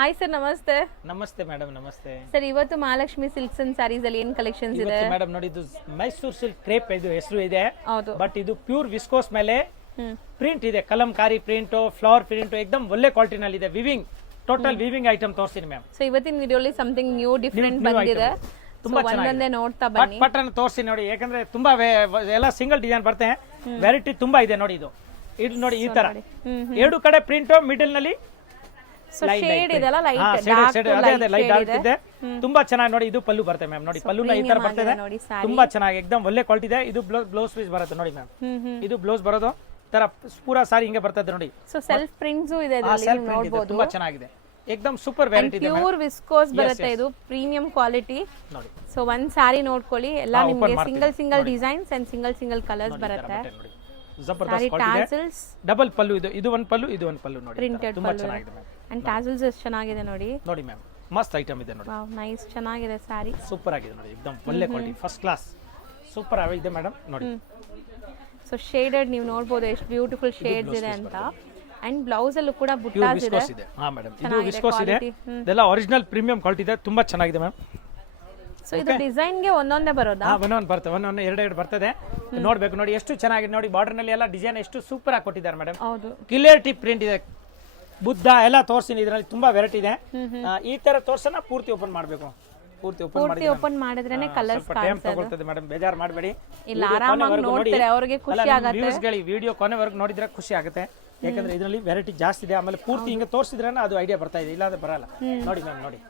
Hi sir, ನಮಸ್ತೆ. ನಮಸ್ತೆ madam, ನಮಸ್ತೆ ಸರ್, ಇವತ್ತು ಮಹಾಲಕ್ಷ್ಮಿ ಸಿಲ್ಕ್ಸ್ ಅಂಡ್ ಸ್ಯಾರೀಸ್ ಅಲ್ಲಿ ಏನ್ ಕಲೆಕ್ಷನ್ಸ್ ಇದೆ? ಮೇಡಮ್ ನೋಡಿ, ಇದು ಮೈಸೂರು ಸಿಲ್ಕ್ ಕ್ರೇಪ್ ಇದು ಹೆಸರು ಇದೆ. ಹೌದು. ಬಟ್ ಇದು ಪ್ಯೂರ್ ವಿಸ್ಕೋಸ್ ಮೇಲೆ ಪ್ರಿಂಟ್ ಇದೆ, ಕಲಂಕಾರಿ ಪ್ರಿಂಟ್, ಫ್ಲವರ್ ಪ್ರಿಂಟ್, ಏಕದಮ್ ಒಳ್ಳೆ ಕ್ವಾಲಿಟಿ ನಲ್ಲಿ ಇದೆ. ವಿವಿಂಗ್, ಟೋಟಲ್ ವಿವಿಂಗ್ ಐಟಮ್ ತೋರಿಸ್ತೀನಿ ಮ್ಯಾಮ್. ಸೊ ಇವತ್ತಿನ ವಿಡಿಯೋಲಿ ಸಮಥಿಂಗ್ ನ್ಯೂ ಡಿಫರೆಂಟ್ ಬಂದಿದೆ. ತುಂಬಾ ಒಂದೊಂದೇ ನೋಡ್ತಾ ಬನ್ನಿ. ಪಟ್ಟಣ ತೋರಿಸಿ ನೋಡಿ, ಯಾಕಂದ್ರೆ ತುಂಬಾ ಎಲ್ಲ ಸಿಂಗಲ್ ಡಿಸೈನ್ ಬರುತ್ತೆ, ವೆರೈಟಿ ತುಂಬಾ ಇದೆ ನೋಡಿ. ಇದು ನೋಡಿ ಈ ತರ ಎರಡು ಕಡೆ ಪ್ರಿಂಟ್, ಮಿಡಲ್ ನಲ್ಲಿ ಸೊ ಶೇಡ್ ಇದೆಲ್ಲ ಲೈಟ್ ಡಾರ್ಕ್ ಇದೆ. ತುಂಬಾ ಚೆನ್ನಾಗಿ ನೋಡಿ. ಇದು ಪಲ್ಲು ಬರುತ್ತೆ ಮ್ಯಾಮ್. ನೋಡಿ ಪಲ್ಲುನ ಈ ತರ ಬರ್ತದೆ, ತುಂಬಾ ಚೆನ್ನಾಗಿ ಎಕ್ದಮ್ ಒಳ್ಳೆ ಕ್ವಾಲಿಟಿ ಇದೆ. ಇದು ಬ್ಲೌಸ್ ಪೀಸ್ ಬರುತ್ತೆ ನೋಡಿ ಮ್ಯಾಮ್. ಇದು ಬ್ಲೌಸ್ ಬರೋದು ತರ ಪೂರಾ ಸಾರಿ ಹಿಂಗೆ ಬರ್ತದೆ ನೋಡಿ. ಸೊ ಸೆಲ್ಫ್ ಪ್ರಿಂಟ್ಸ್ ಇದೆ ಇದರಲ್ಲಿ ನೋಡಬಹುದು. ತುಂಬಾ ಚೆನ್ನಾಗಿದೆ, ಎಕ್ದಮ್ ಸೂಪರ್ ವೆರೈಟಿ ಇದೆ. ಪ್ಯೂರ್ ವಿಸ್ಕೋಸ್ ಬರುತ್ತೆ, ಇದು ಪ್ರೀಮಿಯಂ ಕ್ವಾಲಿಟಿ ನೋಡಿ. ಸೊ ಒಂದ್ ಸಾರಿ ನೋಡ್ಕೊಳ್ಳಿ, ಎಲ್ಲ ನಿಮಗೆ single designs and single colours ಬರುತ್ತೆ. ಜಬರ್ದಸ್ತ್ ಕ್ವಾಲಿಟಿ, ಡಬಲ್ ಪಲ್ಲು. ಇದು ಒಂದು ಪಲ್ಲು, ಇದು ಒಂದು ಪಲ್ಲು ನೋಡಿ. ತುಂಬಾ ಚೆನ್ನಾಗಿದೆ ಮ್ಯಾಮ್. ಅಂಡ್ ಟ್ಯಾಸಲ್ಸ್ ಎಷ್ಟು ಚೆನ್ನಾಗಿದೆ ನೋಡಿ. ನೋಡಿ ಮ್ಯಾಮ್, ಮಸ್ತ್ ಐಟಮ್ ಇದೆ ನೋಡಿ. ವಾವ್, ನೈಸ್, ಚೆನ್ನಾಗಿದೆ ಸಾರಿ. ಸೂಪರ್ ಆಗಿದೆ ನೋಡಿ, ಎಕ್ದಮ್ ಒಳ್ಳೆ ಕ್ವಾಲಿಟಿ, ಫಸ್ಟ್ ಕ್ಲಾಸ್ ಸೂಪರ್ ಆಗಿದೆ ಮೇಡಮ್ ನೋಡಿ. ಸೊ ಶೇಡೆಡ್ ನೀವು ನೋಡಬಹುದು ಎಷ್ಟು ಬ್ಯೂಟಿಫುಲ್ ಶೇಡ್ಸ್ ಇದೆ ಅಂತ. ಅಂಡ್ ಬ್ಲೌಸ್ ಅಲ್ಲೂ ಕೂಡ ಬುಟ್ಟಾಸ್ ಇದೆ. ಹಾ ಮೇಡಮ್, ಇದು ವಿಸ್ಕೋಸ್ ಇದೆ. ಇದೆಲ್ಲ ಒರಿಜಿನಲ್ ಪ್ರೀಮಿಯಂ ಕ್ವಾಲಿಟಿ ಇದೆ, ತುಂಬಾ ಚೆನ್ನಾಗಿದೆ ಮ್ಯಾಮ್. ಸೊ ಇದು ಡಿಸೈನ್ ಗೆ ಒಂದೊಂದೇ ಬರೋದಾ? ಹಾ, ಒಂದೊಂದು ಬರ್ತದೆ, ಒಂದೊಂದು ಎರಡು ಬರ್ತದೆ. ನೋಡ್ಬೇಕು ನೋಡಿ, ಎಷ್ಟು ಚೆನ್ನಾಗಿದೆ ನೋಡಿ. ಬಾರ್ಡರ್ ನಲ್ಲಿ ಎಲ್ಲ ಡಿಸೈನ್ ಎಷ್ಟು ಸೂಪರ್ ಆಗಿ ಕೊಟ್ಟಿದ್ದಾರೆ ಮೇಡಮ್. ಹೌದು, ಕ್ಲಿಯರಿಟಿ ಪ್ರಿಂಟ್ ಇದೆ, ಬುದ್ಧ ಎಲ್ಲ ತೋರಿಸ್ತೀನಿ. ಇದರಲ್ಲಿ ತುಂಬಾ ವೆರೈಟಿ ಇದೆ. ಈ ತರ ತೋರ್ಸನ ಪೂರ್ತಿ ಓಪನ್ ಮಾಡಬೇಕು. ಪೂರ್ತಿ ಓಪನ್ ಮಾಡಿದ್ರೇನೆ ಕಲರ್ಸ್ ಕಾಣಿಸುತ್ತೆ ಮೇಡಮ್. ಬೇಜಾರು ಮಾಡಬೇಡಿ, ಇಲ್ಲ ಆರಾಮಾಗಿ ನೋಡ್ತಾರೆ, ಅವರಿಗೆ ಖುಷಿ ಆಗುತ್ತೆ. ವ್ಯೂಸ್ಗಳಿಗೆ ವಿಡಿಯೋ ಕೊನೆವರೆಗೂ ನೋಡಿದ್ರೆ ಖುಷಿ ಆಗುತ್ತೆ, ಯಾಕಂದ್ರೆ ಇದರಲ್ಲಿ ವೆರೈಟಿ ಜಾಸ್ತಿ ಇದೆ. ಆಮೇಲೆ ಪೂರ್ತಿ ಹಿಂಗೆ ತೋರಿಸಿದ್ರೆ ಅದು ಐಡಿಯಾ ಬರ್ತಾ ಇದೆ, ಇಲ್ಲಾಂದ್ರೆ ಬರಲ್ಲ. ನೋಡಿ ಮ್ಯಾಮ್, ನೋಡಿ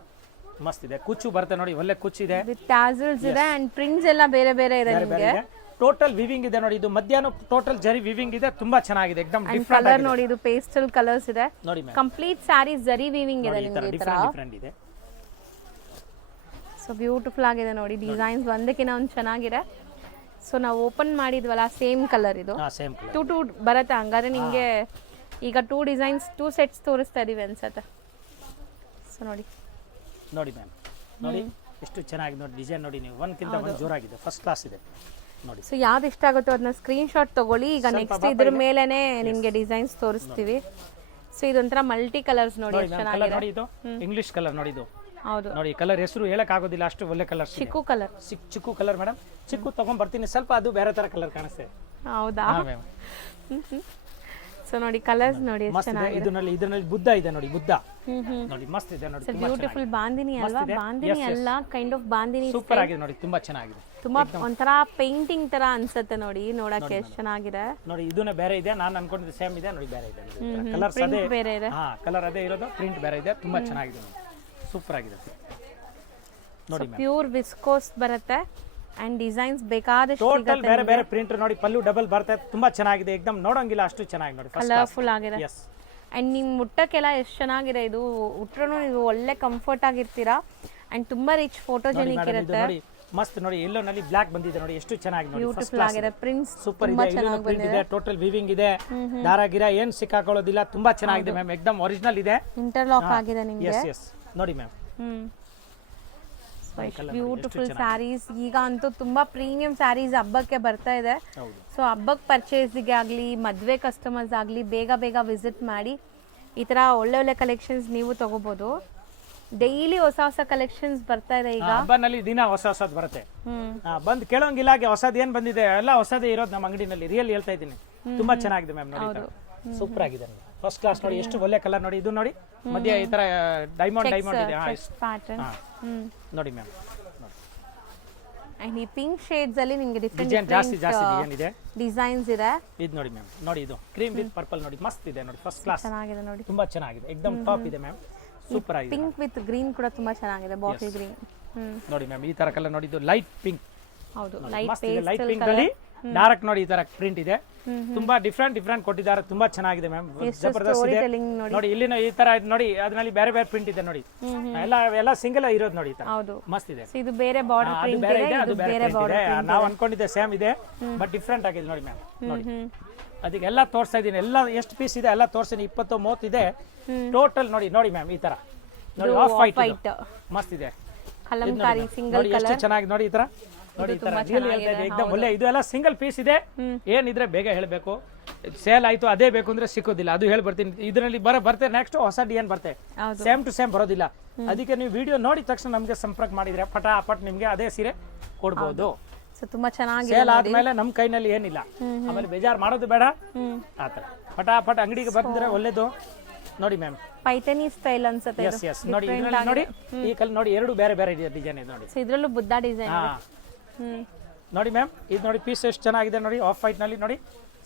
ಮಸ್ತ್ ಇದೆ. ಕುಚ್ಚು ಬರುತ್ತೆ ನೋಡಿ, ಒಳ್ಳೆ ಕುಚ್ಚು ಇದೆ, ವಿತ್ ಟ್ಯಾಸಲ್ಸ್ ಇದೆ ಅಂಡ್ ಪ್ರಿಂಟ್ಸ್ ಎಲ್ಲ ಬೇರೆ ಬೇರೆ ಇದೆ ನಿಮಗೆ. ಟೋಟಲ್ ವಿವಿಂಗ್ ಇದೆ ನೋಡಿ. ಇದು ಮಧ್ಯಾಹ್ನ ಟೋಟಲ್ ಜರಿ ವಿವಿಂಗ್ ಇದೆ, ತುಂಬಾ ಚೆನ್ನಾಗಿದೆ, ಎಕ್ದಮ್ ಡಿಫರೆಂಟ್ ಕಲರ್ ನೋಡಿ. ಇದು ಪೇಸ್ಟಲ್ ಕಲರ್ಸ್ ಇದೆ ನೋಡಿ. ಕಂಪ್ಲೀಟ್ ಸಾರಿ ಜರಿ ವಿವಿಂಗ್ ಇದೆ ನಿಮಗೆ, ಈ ತರ ಡಿಫರೆಂಟ್ ಇದೆ. ಸೊ ಬ್ಯೂಟಿಫುಲ್ ಆಗಿದೆ ನೋಡಿ. ಡಿಸೈನ್ಸ್ ಒಂದಕ್ಕಿಂತ ಒಂದು ಚೆನ್ನಾಗಿದೆ. ಸೊ ನಾವು ಓಪನ್ ಮಾಡಿದ್ವಲ್ಲ, ಸೇಮ್ ಕಲರ್ ಇದು. ಸೇಮ್ ಟೂ ಬರುತ್ತೆ. ಹಂಗಾದ್ರೆ ನಿಮಗೆ ಈಗ 2 ಡಿಸೈನ್ಸ್ 2 ಸೆಟ್ಸ್ ತೋರಿಸ್ತಾ ಇದೀವಿ ಅನ್ಸುತ್ತೆ. ಸೊ ನೋಡಿ ಮ್ಯಾಮ್, ನೋಡಿ ಎಷ್ಟು ಚೆನ್ನಾಗಿದೆ ನೋಡಿ. ಡಿಸೈನ್ ನೋಡಿ, ನೀವು ಒಂದ್ಕಿಂತ ಒಂದು ಜೋರಾಗಿದೆ, ಫಸ್ಟ್ ಕ್ಲಾಸ್ ಇದೆ ನೋಡಿ. ಸೊ ಯಾವ್ದು ಇಷ್ಟ ಆಗುತ್ತೋ ಅದನ್ನ ಸ್ಕ್ರೀನ್ ಶಾಟ್ ತಗೊಳ್ಳಿ. ಈಗ ನೆಕ್ಸ್ಟ್ ಇದ್ರ ಮೇಲೆನೆ ನಿಮ್ಗೆ ಡಿಸೈನ್ಸ್ ತೋರಿಸ್ತೀವಿ. ಸೊ ಇದೊಂಥರ ಮಲ್ಟಿ ಕಲರ್ಸ್ ನೋಡಿ, ಎಷ್ಟು ಚೆನ್ನಾಗಿದೆ ನೋಡಿ. ಇದು ಇಂಗ್ಲಿಷ್ ಕಲರ್ ನೋಡಿ. ಇದು ಹೌದು ನೋಡಿ, ಕಲರ್ ಹೆಸರು ಹೇಳಕ್ ಆಗೋದಿಲ್ಲ, ಅಷ್ಟು ಒಳ್ಳೆ ಕಲರ್. ಚಿಕ್ಕು ಕಲರ್, ಚಿಕ್ಕು ಕಲರ್ ಮೇಡಮ್. ಚಿಕ್ಕು ತಗೊಂಡ್ ಬರ್ತೀನಿ, ಸ್ವಲ್ಪ ಅದು ಬೇರೆ ತರ ಕಲರ್ ಕಾಣಿಸ್ತೆ. ಹೌದಾ? ಸೊ ನೋಡಿ ಕಲರ್ಸ್ ನೋಡಿ, ಎಷ್ಟು ಚೆನ್ನಾಗಿದೆ. ಇದರಲ್ಲಿ ಬುದ್ಧ ಇದೆ ನೋಡಿ, ಬುದ್ಧ ನೋಡಿ, ಮಸ್ತ್ ಇದೆ ನೋಡಿ. ಬ್ಯೂಟಿಫುಲ್ ಬಾಂದಿನಿ ಅಲ್ವಾ? ಬಾಂದಿನಿ ಅಲ್ಲ, ಕೈಂಡ್ ಆಫ್ ಬಾಂದಿನಿ. ಸೂಪರ್ ಆಗಿದೆ ನೋಡಿ, ತುಂಬಾ ಚೆನ್ನಾಗಿದೆ. ತುಂಬಾ ಒಂಥರ ಪೇಂಟಿಂಗ್ ತರ ಅನ್ಸುತ್ತೆ ನೋಡಿ, ನೋಡಕ್ಕೆ ಎಷ್ಟು ಚೆನ್ನಾಗಿದೆ ನೋಡಿ. ಇದನ್ನ ಬೇರೆ ಇದೆ, ನಾನು ಅನ್ಕೊಂಡಿದ್ದೆ ಸೇಮ್ ಇದೆ ನೋಡಿ, ಬೇರೆ ಇದೆ. ಕಲರ್ಸ್ ಅದೇ ಬೇರೆ ಇದೆ. ಹಾ, ಕಲರ್ ಅದೇ ಇರೋದು, ಪ್ರಿಂಟ್ ಬೇರೆ ಇದೆ. ತುಂಬಾ ಚೆನ್ನಾಗಿದೆ ನೋಡಿ, ಸೂಪರ್ ಆಗಿದೆ ನೋಡಿ. ಪ್ಯೂರ್ ವಿಸ್ಕೋಸ್ ಬರುತ್ತೆ ಅಂಡ್ ಡಿಸೈನ್ಸ್ ಬೇಕಾದಷ್ಟು ಟೋಟಲ್ ಬೇರೆ ಬೇರೆ ಪ್ರಿಂಟ್ ನೋಡಿ. ಪಲ್ಲು ಡಬಲ್ ಬರುತ್ತೆ, ತುಂಬಾ ಚೆನ್ನಾಗಿದೆ, ಎಕ್ದಮ್ ನೋಡಂಗಿಲ್ಲ ಅಷ್ಟು ಚೆನ್ನಾಗಿ ನೋಡಿ. ಕಲರ್ಫುಲ್ ಆಗಿದೆ. ಅಂಡ್ ನಿಮ್ ಮುಟ್ಟಕ್ಕೆಲ್ಲ ಎಷ್ಟು ಚೆನ್ನಾಗಿದೆ. ಇದು ಉಟ್ರೂ ನೀವು ಒಳ್ಳೆ ಕಂಫರ್ಟ್ ಆಗಿರ್ತೀರಾ ಅಂಡ್ ತುಂಬಾ ರಿಚ್ ಫೋಟೋಜೆನಿಕ್ ಇರುತ್ತೆ. ನೋಡಿ ಮಸ್ತ್ ನೋಡಿ, ಎಲ್ಲೋ ನಲ್ಲಿ ಬ್ಲಾಕ್ ಬಂದಿದೆ ನೋಡಿ, ಎಷ್ಟು ಚೆನ್ನಾಗಿ ನೋಡಿ. ಬ್ಯೂಟಿಫುಲ್ ಆಗಿದೆ, ಪ್ರಿಂಟ್ಸ್ ಸೂಪರ್ ಇದೆ, ಪ್ರಿಂಟ್ ಇದೆ, ಟೋಟಲ್ ವಿವಿಂಗ್ ಇದೆ, ದಾರ ಗಿರ ಏನ್ ಸಿಕ್ಕಾಕೊಳ್ಳೋದಿಲ್ಲ, ತುಂಬಾ ಚೆನ್ನಾಗಿದೆ ಮ್ಯಾಮ್, ಎಕ್ದಮ್ ಒರಿಜಿನಲ್ ಇದೆ. ಇಂಟರ್ಲಾಕ್ ಆಗಿದೆ ನಿಮಗೆ. ನೋಡಿ ಮ್ಯಾಮ್, ಬ್ಯೂಟಿಫುಲ್ ಸ್ಯಾರೀಸ್. ಈಗ ಅಂತೂ ತುಂಬಾ ಪ್ರೀಮಿಯಂ ಸ್ಯಾರೀಸ್ ಹಬ್ಬಕ್ಕೆ ಬರ್ತಾ ಇದೆ. ಸೊ ಹಬ್ಬಕ್ಕೆ ಪರ್ಚೇಸ್ಗೆ ಆಗಲಿ, ಮದುವೆ ಕಸ್ಟಮರ್ಸ್ ಆಗಲಿ, ಬೇಗ ವಿಸಿಟ್ ಮಾಡಿ. ಈ ತರ ಒಳ್ಳೆ ಕಲೆಕ್ಷನ್ಸ್ ನೀವು ತಗೋಬಹುದು. ಡೈಲಿ ಹೊಸ ಕಲೆಕ್ಷನ್ಸ್ ಬರ್ತಾ ಇದೆ. ಈಗ ಹಬ್ಬನಲ್ಲಿ ದಿನ ಹೊಸದ್ ಬರುತ್ತೆ, ಬಂದ್ ಕೇಳೋಂಗಿಲ್ಲ ಹೊಸದ್ ಏನ್ ಬಂದಿದೆ, ಎಲ್ಲ ಹೊಸದೇ ಇರೋದು ನಮ್ಮ ಅಂಗಡಿನಲ್ಲಿ. ರಿಯಲ್ ಹೇಳ್ತಾ ಇದ್ದೀನಿ, ತುಂಬಾ ಚೆನ್ನಾಗಿದೆ ಮ್ಯಾಮ್ ನೋಡಿ, ಸೂಪರ್ ಆಗಿದೆ, ಫಸ್ಟ್ ಕ್ಲಾಸ್ ನೋಡಿ. ಎಷ್ಟು ಒಳ್ಳೆ ಕಲರ್ ನೋಡಿ. ಇದು ನೋಡಿ, ಮಧ್ಯ ಈ ತರ ಡೈಮಂಡ್ ಇದೆ ಪ್ಯಾಟರ್ನ್ ನೋಡಿ ಮ್ಯಾಮ್. ಅಂಡ್ ಈ ಪಿಂಕ್ ಶೇಡ್ಸ್ ಅಲ್ಲಿ ನಿಮಗೆ ಡಿಫರೆಂಟ್ ಜಾಸ್ತಿ ಡಿಸೈನ್ ಇದೆ, ಡಿಸೈನ್ಸ್ ಇದೆ. ಇದು ನೋಡಿ ಮ್ಯಾಮ್, ನೋಡಿ ಇದು ಕ್ರೀಮ್ ವಿತ್ ಪರ್ಪಲ್ ನೋಡಿ, ಮಸ್ತ್ ಇದೆ ನೋಡಿ, ಫಸ್ಟ್ ಕ್ಲಾಸ್ ಚೆನ್ನಾಗಿದೆ ನೋಡಿ, ತುಂಬಾ ಚೆನ್ನಾಗಿದೆ, ಎಕ್ದಮ್ ಟಾಪ್ ಇದೆ ಮ್ಯಾಮ್, ಸೂಪರ್ ಆಗಿದೆ. ಪಿಂಕ್ ವಿತ್ ಗ್ರೀನ್ ಕೂಡ ತುಂಬಾ ಚೆನ್ನಾಗಿದೆ, ಬಾಟಲ್ ಗ್ರೀನ್ ನೋಡಿ ಮ್ಯಾಮ್. ಈ ತರ ಕಲರ್ ನೋಡಿ, ಇದು ಲೈಟ್ ಪಿಂಕ್. ಹೌದು, ಲೈಟ್ ಪಿಂಕ್ ಅಲ್ಲಿ ಡಾರ್ಕ್ ನೋಡಿ, ಈ ತರ ಪ್ರಿಂಟ್ ಇದೆ, ತುಂಬಾ ಡಿಫ್ರೆಂಟ್ ಕೊಟ್ಟಿದ್ದಾರೆ, ತುಂಬಾ ಚೆನ್ನಾಗಿದೆ ಮ್ಯಾಮ್, ಜಬರ್ದಸ್ತ್ ಇದೆ ನೋಡಿ. ಇಲ್ಲಿನ ಈ ತರ ನೋಡಿ, ಅದರಲ್ಲಿ ಬೇರೆ ಪ್ರಿಂಟ್ ಇದೆ ನೋಡಿ, ಎಲ್ಲ ಸಿಂಗಲ್ ಇರೋದು ನೋಡಿ, ಮಸ್ತ್ ಇದೆ. ಇದು ಬೇರೆ ಬಾರ್ಡರ್ ಪ್ರಿಂಟ್ ಇದೆ, ಅದು ಬೇರೆ ಇದೆ. ನಾವು ಅನ್ಕೊಂಡಿದ್ದೆ ಸೇಮ್ ಇದೆ, ಬಟ್ ಡಿಫ್ರೆಂಟ್ ಆಗಿದೆ ನೋಡಿ ಮ್ಯಾಮ್. ನೋಡಿ ಅದಕ್ಕೆ ಎಲ್ಲ ತೋರಿಸ್ತಾ ಇದೀನಿ, ಎಲ್ಲ ಎಷ್ಟು ಪೀಸ್ ಇದೆ ಎಲ್ಲ ತೋರಿಸ್ತೀನಿ, 20-30 ಇದೆ ಟೋಟಲ್. ನೋಡಿ ಮ್ಯಾಮ್, ಈ ತರ ನೋಡಿ, ಆಫ್ ವೈಟ್ ಮಸ್ತ್ ಇದೆ, ಕಲಂಕಾರಿ ಸಿಂಗಲ್ ಎಷ್ಟು ಚೆನ್ನಾಗಿದೆ ನೋಡಿ. ಈ ತರ ನೋಡಿ ಈ ತರ real ಹೇಳ್ತಾ ಇದೆ ಏಕದಮ್ ಒಳ್ಳೆ. ಇದು ಎಲ್ಲ ಸಿಂಗಲ್ ಪೀಸ್ ಇದೆ, ಏನಿದ್ರೆ ಬೇಗ ಹೇಳಬೇಕು. ಸೇಲ್ ಆಯ್ತು ಅದೇ ಬೇಕು ಅಂದ್ರೆ ಸಿಕ್ಕೋದಿಲ್ಲ, ಅದು ಹೇಳ್ಬರ್ತೀನಿ. ಇದರಲ್ಲಿ ಬರ್ತೇ ನೆಕ್ಸ್ಟ್ ಹೊಸ ಡಿಸೈನ್ ಬರ್ತೇ, ಸೇಮ್ ಟು ಸೇಮ್ ಬರೋದಿಲ್ಲ. ಅದಕ್ಕೆ ನೀವು ವಿಡಿಯೋ ನೋಡಿ ತಕ್ಷಣ ನಮಗೆ ಸಂಪರ್ಕ ಮಾಡಿದ್ರೆ ಪಟಾಪಟ್ ನಿಮ್ಗೆ ಅದೇ ಸೀರೆ ಕೊಡ್ಬೋದು. ಸೊ ತುಂಬಾ ಚೆನ್ನಾಗಿ ಸೇಲ್ ಆದ್ಮೇಲೆ ನಮ್ಮ ಕೈನಲ್ಲಿ ಏನಿಲ್ಲ, ಆಮೇಲೆ ಬೇಜಾರು ಮಾಡೋದು ಬೇಡ. ಆತರ ಪಟಾಪಟ್ ಅಂಗಡಿಗೆ ಬಂದ್ರೆ ಒಳ್ಳೇದು. ನೋಡಿ ಮ್ಯಾಮ್ ಪೈಥಾನಿ ಸ್ಟೈಲ್ ಅನ್ಸುತ್ತೆ ಇದು. ಎಸ್ ನೋಡಿ ಇದರಲ್ಲಿ ನೋಡಿ ಈ ಕಲ್ ನೋಡಿ ಎರಡು ಬೇರೆ ಬೇರೆ ಡಿಸೈನ್ ಇದೆ ನೋಡಿ. ಸೊ ಇದ್ರಲ್ಲೂ ಬುದ್ಧ ಡಿಸೈನ್ ನೋಡಿ ಮ್ಯಾಮ್ ಇದು ನೋಡಿ ಪೀಸ್ ಎಷ್ಟು ಚೆನ್ನಾಗಿದೆ ನೋಡಿ. ಆಫ್ ವೈಟ್ ನಲ್ಲಿ ನೋಡಿ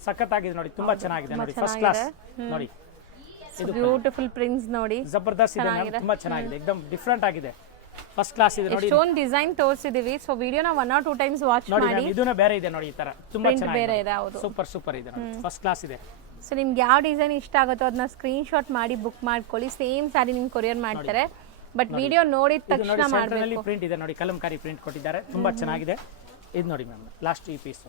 ಸಖತ್ತಾಗಿದೆ ನೋಡಿ, ತುಂಬಾ ಚೆನ್ನಾಗಿದೆ ನೋಡಿ, ಫಸ್ಟ್ ಕ್ಲಾಸ್ ನೋಡಿ. ಇದು ಬ್ಯೂಟಿಫುಲ್ ಪ್ರಿಂಟ್ಸ್ ನೋಡಿ, ಜಬರ್ದಸ್ತ್ ಇದೆ ಮ್ಯಾಮ್, ತುಂಬಾ ಚೆನ್ನಾಗಿದೆ, ಏಕದಮ್ ಡಿಫರೆಂಟ್ ಆಗಿದೆ, ಫಸ್ಟ್ ಕ್ಲಾಸ್ ಇದೆ ನೋಡಿ. ಎಷ್ಟೊಂದು ಡಿಸೈನ್ ತೋರಿಸಿದೀವಿ, ಸೊ ವಿಡಿಯೋನ 1 or 2 ಟೈಮ್ಸ್ ವಾಚ್ ನೋಡಿ ಮಾಡಿ. ಇದೂನೇ ಬೇರೆ ಇದೆ ನೋಡಿ, ಈ ತರ ತುಂಬಾ ಬೇರೆ ಚೆನ್ನಾಗಿದೆ, ಇದೆ. ಹೌದು, ಸೂಪರ್ ಇದೆ ನೋಡಿ, ಫಸ್ಟ್ ಕ್ಲಾಸ್ ಇದೆ. ಸೊ ನಿಮ್ಗೆ ಯಾವ ಡಿಸೈನ್ ಇಷ್ಟ ಆಗುತ್ತೋ ಅದನ್ನ ಸ್ಕ್ರೀನ್ ಶಾಟ್ ಮಾಡಿ ಬುಕ್ ಮಾಡ್ಕೊಳ್ಳಿ. ಸೇಮ್ ಸ್ಯಾರಿ ನಿಮ್ಗೆ ಕೊರಿಯರ್ ಮಾಡ್ತಾರೆ, ಬಟ್ ವಿಡಿಯೋ ನೋಡಿದ ತಕ್ಷಣ ಮಾಡಬೇಕು. ಪ್ರಿಂಟ್ ಇದೆ ನೋಡಿ, ಕಲಂಕಾರಿ ಪ್ರಿಂಟ್ ಕೊಟ್ಟಿದ್ದಾರೆ, ತುಂಬಾ ಚೆನ್ನಾಗಿದೆ. ಇದು ನೋಡಿ ಮ್ಯಾಮ್ ಲಾಸ್ಟ್ ಈ ಪೀಸ್.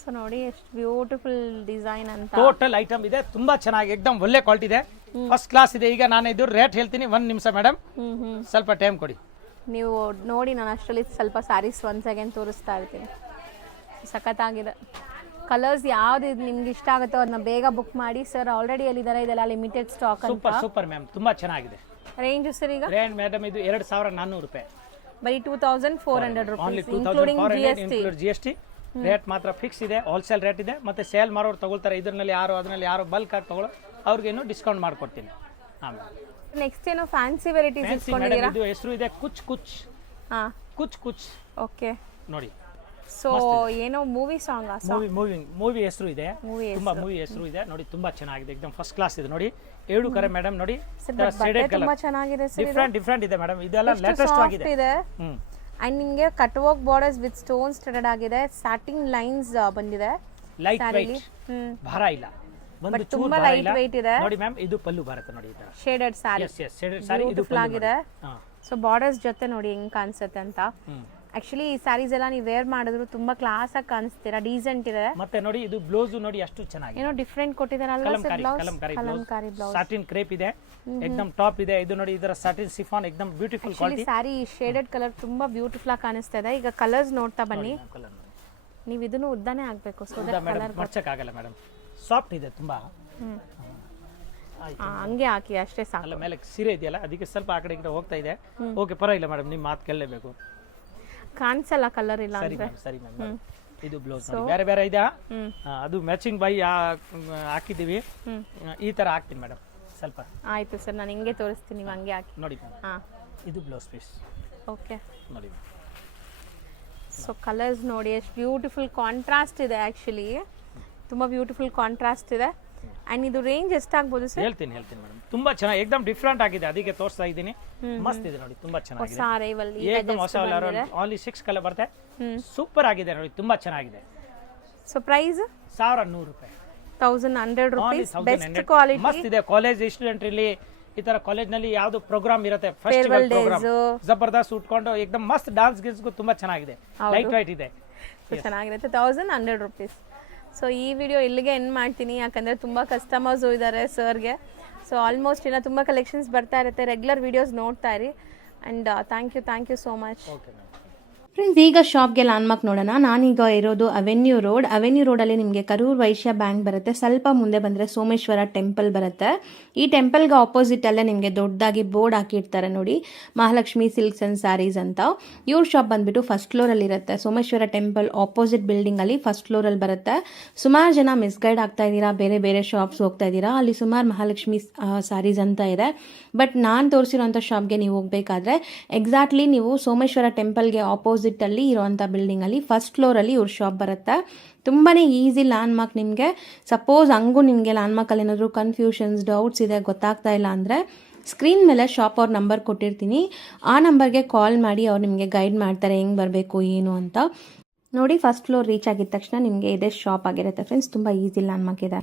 ಸೊ ನೋಡಿ ಎಷ್ಟು ಬ್ಯೂಟಿಫುಲ್ ಡಿಸೈನ್ ಅಂತ. ಟೋಟಲ್ ಐಟಮ್ ಇದೆ, ತುಂಬಾ ಚೆನ್ನಾಗಿ ಏಕದಮ್ ಒಳ್ಳೆ ಕ್ವಾಲಿಟಿ ಇದೆ, ಫಸ್ಟ್ ಕ್ಲಾಸ್ ಇದೆ. ಈಗ ನಾನು ಇದು ರೇಟ್ ಹೇಳ್ತೀನಿ, 1 ನಿಮಿಷ ಮೇಡಮ್, ಸ್ವಲ್ಪ ಟೈಮ್ ಕೊಡಿ. ನೀವು ನೋಡಿ, ನಾನು ಅಷ್ಟರಲ್ಲಿ ಸ್ವಲ್ಪ ಸ್ಯಾರೀಸ್ 1 ಸೆಕೆಂಡ್ ತೋರಿಸ್ತಾ ಇರ್ತೀನಿ. ಸಖತ್ತಾಗಿದೆ. ಕಲರ್ಸ್ ಯಾವ್ದು ನಿಮ್ಗೆ ಇಷ್ಟ ಆಗುತ್ತೋ ಅದನ್ನ ಬೇಗ ಬುಕ್ ಮಾಡಿ. ಸರ್ ಆಲ್ರೆಡಿ ಎಲ್ಲಿದ್ದಾರೆ, ಇದೆಲ್ಲ ಲಿಮಿಟೆಡ್ ಸ್ಟಾಕ್ ಅಂತ. ಸೂಪರ್ ಮ್ಯಾಮ್, ತುಂಬಾ ಚೆನ್ನಾಗಿದೆ. ರೇಂಜ್ ಸರ್ ಈಗ ರೇಂಜ್ ಮೇಡಮ್ ಇದು 2400 ರೂಪಾಯಿ, ಬರೀ 2400 only rupees including GST. Rate ಮಾತ್ರ ಫಿಕ್ಸ್ ಇದೆ, ಹೋಲ್ಸೇಲ್ ರೇಟ್ ಇದೆ. ಮತ್ತೆ ಸೇಲ್ ಮಾರೋರು ತಗೊಳ್ತಾರೆ, ಇದರಲ್ಲಿ ಅದರಲ್ಲಿ ಯಾರು ಬಲ್ಕ್ ಆಗಿ ತಗೊಳ್ಳೋ ಅವ್ರಿಗೇನು ಡಿಸ್ಕೌಂಟ್ ಮಾಡ್ಕೊಡ್ತೀನಿ. ಆಮೇಲೆ ನೆಕ್ಸ್ಟ್ ಏನೋ ಫ್ಯಾನ್ಸಿ ವೆರೈಟೀಸ್ ಇಟ್ಕೊಂಡಿದ್ದೀರಾ? ಇದು ಹೆಸರು ಇದೆ ಕುಚ್ ಕುಚ್. ಓಕೆ ನೋಡಿ, ಸೊ ಏನೋ ಮೂವಿ ಸಾಂಗ್ ಮೂವಿ ಹೆಸರು ಇದೆ, ತುಂಬಾ ಮೂವಿ ಹೆಸರು ಇದೆ ನೋಡಿ, ತುಂಬಾ ಚೆನ್ನಾಗಿದೆ, ಏಕದಮ್ ಫಸ್ಟ್ ಕ್ಲಾಸ್ ಇದೆ ನೋಡಿ. 7 ಕರೆ ಮೇಡಮ್ ನೋಡಿ, ತುಂಬಾ ಚೆನ್ನಾಗಿದೆ ಸರ್. ಡಿಫರೆಂಟ್ ಇದೆ ಮೇಡಮ್, ಇದೆಲ್ಲ ಲೇಟೆಸ್ಟ್ ಆಗಿದೆ. ಅಂಡ್ ನಿಮಗೆ cut work borders with stones studded ಆಗಿದೆ, ಸ್ಯಾಟಿನ್ ಲೈನ್ಸ್ ಬಂದಿದೆ, ಲೈಟ್ weight, ಭಾರ ಇಲ್ಲ, ಒಂದು ಚೂರು ತುಂಬಾ ಲೈಟ್ weight ಇದೆ ನೋಡಿ ಮ್ಯಾಮ್. ಇದು ಪಲ್ಲು ಬರುತ್ತೆ ನೋಡಿ, ಈ ತರ ಶೇಡೆಡ್ ಸ್ಯಾರಿ. ಶೇಡೆಡ್ ಸಾರಿ, ಇದು ಪಲ್ಲು ಆಗಿದೆ. ಸೊ ಬಾರ್ಡರ್ಸ್ ಜೊತೆ ನೋಡಿ ಹೆಂಗ್ ಕಾಣಿಸುತ್ತೆ ಅಂತ. ಆಕ್ಚುಲಿ ಈ ಸ್ಯಾರೀಸ್ ಎಲ್ಲ ನೀವು ವೇರ್ ಮಾಡಿದ್ರು ತುಂಬಾ ಕ್ಲಾಸ್ ಆಗಿ ಕಾಣಿಸ್ತೀರಾ, ಡೀಸೆಂಟ್ ಇದೆ. ಮತ್ತೆ ನೋಡಿ ಇದು ಬ್ಲೌಸ್ ನೋಡಿ ಅಷ್ಟು ಚೆನ್ನಾಗಿದೆ, ಏನೋ ಡಿಫರೆಂಟ್ ಕೊಟ್ಟಿದಾರಲ್ವಾ sir blouse? Kalamkari blouse, satin crepe ಇದೆ, ಏಕದಮ್ ಟಾಪ್ ಇದೆ. ಇದು ನೋಡಿ ಇದರ ಸಾಟಿನ್ ಸಿಫಾನ್, ಏಕದಮ್ beautiful quality. Sari shaded colour ತುಂಬಾ ಬ್ಯೂಟಿಫುಲ್ ಆಗಿ ಕಾಣಿಸ್ತಾ ಇದೆ. ಈಗ ಕಲರ್ಸ್ ನೋಡ್ತಾ ಬನ್ನಿ. ನೀವು ಇದನ್ನು ಉದ್ದಾನೆ ಆಗ್ಬೇಕು, ಸೊ ದಟ್ ಕಲರ್ ಮರ್ಚಕ್ ಆಗಲ್ಲ ಮೇಡಮ್, ಸಾಫ್ಟ್ ಇದೆ ತುಂಬಾ. ಹಂಗೆ ಹಾಕಿ ಅಷ್ಟೇ ಸಾಕು. ಅಲ್ಲ ಮೇಲೆ ಸೀರೆ ಇದೆಯಲ್ಲ, ಅದಕ್ಕೆ ಸ್ವಲ್ಪ ಆ ಕಡೆ ಈ ಕಡೆ ಹೋಗ್ತಾ ಇದೆ. ಓಕೆ, ಪರವಾಗಿಲ್ಲ ಮೇಡಮ್, ನಿಮ್ಮ ಮಾತು ಕೇಳಲೇಬೇಕು. ಕಾಣಿಸಲ್ಲ ಕಲರ್ ಇಲ್ಲ ಅಂದ್ರೆ. ಸರಿ ಮ್ಯಾಮ್, ಇದು ಬ್ಲೌಸ್ ನೋಡಿ ಬೇರೆ ಬೇರೆ ಇದೆ, ಅದು ಮ್ಯಾಚಿಂಗ್ ಬೈ ಹಾಕಿದೀವಿ. ಈ ತರ ಹಾಕ್ತೀನಿ ಮೇಡಮ್ ಸ್ವಲ್ಪ. ಆಯ್ತು ಸರ್, ನಾನು ಹಿಂಗೆ ತೋರಿಸ್ತೀನಿ, ನೀವು ಹಂಗೆ ಹಾಕಿ ನೋಡಿ. ಇದು ಬ್ಲೌಸ್ ಪೀಸ್. ಓಕೆ ನೋಡಿ, ಸೊ ಕಲರ್ಸ್ ನೋಡಿ ಎಷ್ಟು ಬ್ಯೂಟಿಫುಲ್ ಕಾಂಟ್ರಾಸ್ಟ್ ಇದೆ. ಆ್ಯಕ್ಚುಲಿ ತುಂಬ ಬ್ಯೂಟಿಫುಲ್ ಕಾಂಟ್ರಾಸ್ಟ್ ಇದೆ. ಆ್ಯಂಡ್ ಇದು ರೇಂಜ್ ಎಷ್ಟಾಗ್ಬೋದು ಸರ್? ಹೇಳ್ತೀನಿ ಮೇಡಮ್, ತುಂಬಾ ಚೆನ್ನಾಗಿ ಏಕದಮ್ ಡಿಫರೆಂಟ್ ಆಗಿದೆ, ಅದಕ್ಕೆ ತೋರಿಸ್ತಾ ಇದ್ದೀನಿ. ಮಸ್ತ್ ಇದೆ ನೋಡಿ, ತುಂಬಾ ಚೆನ್ನಾಗಿದೆ, ಏಕದಮ್ ಹೊಸ ಓನ್ಲಿ 6 ಕಲರ್ ಬರುತ್ತೆ, ಸೂಪರ್ ಆಗಿದೆ ನೋಡಿ, ತುಂಬಾ ಚೆನ್ನಾಗಿದೆ. ಸೊ ಪ್ರೈಸ್ 1100 ರೂಪಾಯಿ, 1100 ರೂಪೀಸ್, ಬೆಸ್ಟ್ ಕ್ವಾಲಿಟಿ. ಮಸ್ತ್ ಇದೆ. ಕಾಲೇಜ್ ಸ್ಟೂಡೆಂಟ್ ಇಲ್ಲಿ ಈ ತರ ಕಾಲೇಜ್ ನಲ್ಲಿ ಯಾವ್ದು ಪ್ರೋಗ್ರಾಮ್ ಇರುತ್ತೆ, ಫೆಸ್ಟಿವಲ್ ಪ್ರೋಗ್ರಾಮ್, ಜಬರ್ದಸ್ತ್ ಉಟ್ಕೊಂಡು ಏಕದಮ್ ಮಸ್ತ್ ಡಾನ್ಸ್ ಗಿನ್ಸ್ಗೂ ತುಂಬಾ ಚೆನ್ನಾಗಿದೆ, ಲೈಟ್ ವೈಟ್ ಇದೆ, ಚೆನ್ನಾಗಿರುತ್ತೆ. 1100 ರೂಪೀಸ್. ಸೊ ಈ ವಿಡಿಯೋ ಇಲ್ಲಿಗೆ ಎಂಡ್ ಮಾಡ್ತೀನಿ, ಯಾಕಂದರೆ ತುಂಬ ಕಸ್ಟಮರ್ಸು ಇದ್ದಾರೆ ಸರ್ಗೆ. ಸೊ ಆಲ್ಮೋಸ್ಟ್ ಇನ್ನೂ ತುಂಬ ಕಲೆಕ್ಷನ್ಸ್ ಬರ್ತಾ ಇರುತ್ತೆ, ರೆಗ್ಯುಲರ್ ವೀಡಿಯೋಸ್ ನೋಡ್ತಾ ಇರಿ. And thank you so much. Friends, ಈಗ ಶಾಪ್ಗೆ ಲ್ಯಾಂಡ್ಮಾರ್ಕ್ ನೋಡೋಣ. ನಾನೀಗ ಇರೋದು ಅವೆನ್ಯೂ ರೋಡಲ್ಲಿ ನಿಮಗೆ ಕರೂರ್ ವೈಶ್ಯ ಬ್ಯಾಂಕ್ ಬರುತ್ತೆ. ಸ್ವಲ್ಪ ಮುಂದೆ ಬಂದರೆ ಸೋಮೇಶ್ವರ ಟೆಂಪಲ್ ಬರುತ್ತೆ. ಈ ಟೆಂಪಲ್ಗೆ ಆಪೋಸಿಟಲ್ಲೇ ನಿಮಗೆ ದೊಡ್ಡದಾಗಿ ಬೋರ್ಡ್ ಹಾಕಿರ್ತಾರೆ ನೋಡಿ, ಮಹಾಲಕ್ಷ್ಮಿ ಸಿಲ್ಕ್ಸ್ ಆ್ಯಂಡ್ ಸ್ಯಾರೀಸ್ ಅಂತ. ಇವ್ರ ಶಾಪ್ ಬಂದುಬಿಟ್ಟು ಫಸ್ಟ್ ಫ್ಲೋರಲ್ಲಿ ಇರುತ್ತೆ. ಸೋಮೇಶ್ವರ ಟೆಂಪಲ್ ಆಪೋಸಿಟ್ ಬಿಲ್ಡಿಂಗಲ್ಲಿ ಫಸ್ಟ್ ಫ್ಲೋರಲ್ಲಿ ಬರುತ್ತೆ. ಸುಮಾರು ಜನ ಮಿಸ್ಗೈಡ್ ಆಗ್ತಾ ಇದ್ದೀರಾ, ಬೇರೆ ಬೇರೆ ಶಾಪ್ಸ್ ಹೋಗ್ತಾ ಇದ್ದೀರಾ. ಅಲ್ಲಿ ಸುಮಾರು ಮಹಾಲಕ್ಷ್ಮಿ ಸ್ಯಾರೀಸ್ ಅಂತ ಇದೆ. ಬಟ್ ನಾನು ತೋರಿಸಿರೋಂಥ ಶಾಪ್ಗೆ ನೀವು ಹೋಗಬೇಕಾದ್ರೆ ಎಕ್ಸಾಕ್ಟ್ಲಿ ನೀವು ಸೋಮೇಶ್ವರ ಟೆಂಪಲ್ಗೆ ಆಪೋಸಿಟಲ್ಲಿ ಇರೋವಂಥ ಬಿಲ್ಡಿಂಗಲ್ಲಿ ಫಸ್ಟ್ ಫ್ಲೋರಲ್ಲಿ ಇವ್ರ ಶಾಪ್ ಬರುತ್ತೆ. ತುಂಬಾ ಈಸಿ ಲ್ಯಾಂಡ್ಮಾರ್ಕ್ ನಿಮಗೆ. ಸಪೋಸ್ ಹಂಗೂ ನಿಮಗೆ ಲ್ಯಾಂಡ್ಮಾರ್ಕಲ್ಲಿ ಏನಾದರೂ ಕನ್ಫ್ಯೂಷನ್ಸ್, ಡೌಟ್ಸ್ ಇದೆ, ಗೊತ್ತಾಗ್ತಾ ಇಲ್ಲ ಅಂದರೆ ಸ್ಕ್ರೀನ್ ಮೇಲೆ ಶಾಪ್ ಅವ್ರ ನಂಬರ್ ಕೊಟ್ಟಿರ್ತೀನಿ, ಆ ನಂಬರ್ಗೆ ಕಾಲ್ ಮಾಡಿ ಅವ್ರು ನಿಮಗೆ ಗೈಡ್ ಮಾಡ್ತಾರೆ ಹೆಂಗೆ ಬರಬೇಕು ಏನು ಅಂತ. ನೋಡಿ, ಫಸ್ಟ್ ಫ್ಲೋರ್ ರೀಚ್ ಆಗಿದ ತಕ್ಷಣ ನಿಮಗೆ ಇದೇ ಶಾಪ್ ಆಗಿರುತ್ತೆ ಫ್ರೆಂಡ್ಸ್. ತುಂಬ ಈಸಿ ಲ್ಯಾಂಡ್ಮಾರ್ಕ್ ಇದೆ.